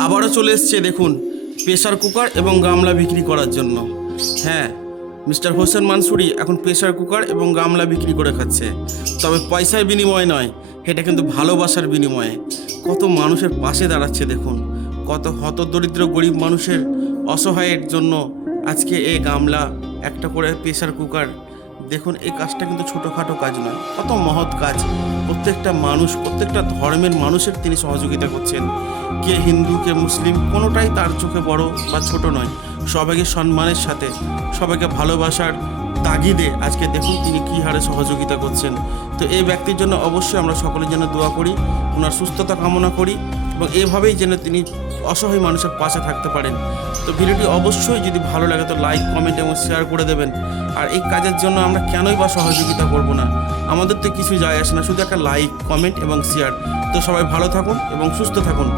আবারও চলে এসছে দেখুন প্রেসার কুকার এবং গামলা বিক্রি করার জন্য। হ্যাঁ, মিস্টার হোসেন মানসুরি এখন প্রেসার কুকার এবং গামলা বিক্রি করে খাচ্ছে, তবে পয়সার বিনিময়ে নয়, এটা কিন্তু ভালোবাসার বিনিময়ে। কত মানুষের পাশে দাঁড়াচ্ছে দেখুন, কত হতদরিদ্র গরিব মানুষের অসহায়ের জন্য আজকে এই গামলা, একটা করে প্রেসার কুকার। দেখুন এই কাজটা কিন্তু ছোটোখাটো কাজ নয়, কত মহৎ কাজ। প্রত্যেকটা মানুষ, প্রত্যেকটা ধর্মের মানুষের তিনি সহযোগিতা করছেন। কে হিন্দু কে মুসলিম কোনোটাই তার চোখে বড় বা ছোট নয়, সবাইকে সম্মানের সাথে, সবাইকে ভালোবাসার তাগিদে আজকে দেখুন তিনি কী হারে সহযোগিতা করছেন। তো এই ব্যক্তির জন্য অবশ্যই আমরা সকলের জন্য দোয়া করি, ওনার সুস্থতা কামনা করি এবং এভাবেই যেন তিনি অসহায় মানুষের পাশে থাকতে পারেন। তো ভিডিওটি অবশ্যই যদি ভালো লাগে তো লাইক, কমেন্ট এবং শেয়ার করে দেবেন। আর এই কাজের জন্য আমরা কেনই বা সহযোগিতা করব না, আমাদের তো কিছু যায় আসে না, শুধু একটা লাইক, কমেন্ট এবং শেয়ার। তো সবাই ভালো থাকুন এবং সুস্থ থাকুন।